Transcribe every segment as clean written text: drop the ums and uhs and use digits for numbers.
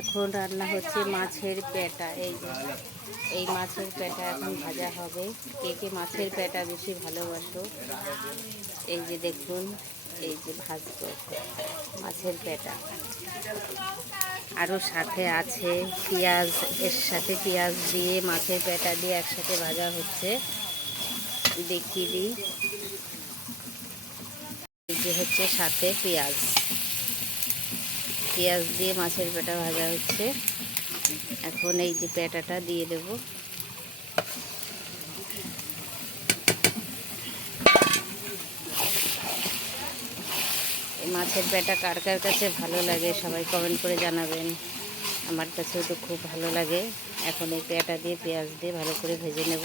এখন রান্না হচ্ছে মাছের পেটা। এই মাছের পেটা এখন ভাজা হবে। কে কে মাছের পেটা বেশি ভালোবাসো, এই যে দেখুন, এই যে ভাজবো মাছের পেটা। আরও সাথে আছে পেঁয়াজ, এর সাথে পেঁয়াজ দিয়ে মাছের পেটা দিয়ে একসাথে ভাজা হচ্ছে। দেখিয়ে দিই, এই যে হচ্ছে সাথে পেঁয়াজ দিয়ে মাছের পেটা ভাজা হচ্ছে। এখন এই যে পেটাটা দিয়ে দেব। এই মাছের পেটা কার কার কাছে ভালো লাগে সবাই কমেন্ট করে জানাবেন। আমার কাছেও তো খুব ভালো লাগে। এখন এই পেটা দিয়ে পেঁয়াজ দিয়ে ভালো করে ভেজে নেব।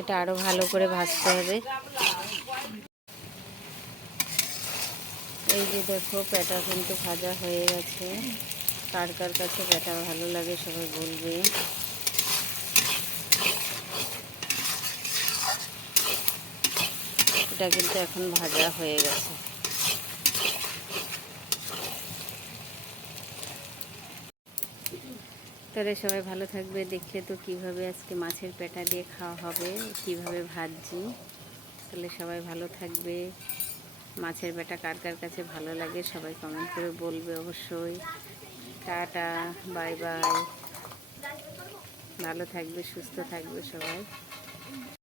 এটা আরো ভালো করে ভাজতে হবে। এই যে দেখো, পেটা কিন্তু ভাজা হয়ে গেছে। কার কার কাছে পেটা ভালো লাগে সবাই বলবে। এটা কিন্তু এখন ভাজা হয়ে গেছে। তাহলে সবাই ভালো থাকবে। দেখে তো কিভাবে আজকে মাছের পেটা দিয়ে খাওয়া হবে, কিভাবে ভাজছি। তাহলে সবাই ভালো থাকবে। মাছের পেটা কার কার কাছে ভালো লাগে সবাই কমেন্ট করে বলবে অবশ্যই। Tata, bye bye. ভালো থাকবে, সুস্থ থাকবে সবাই।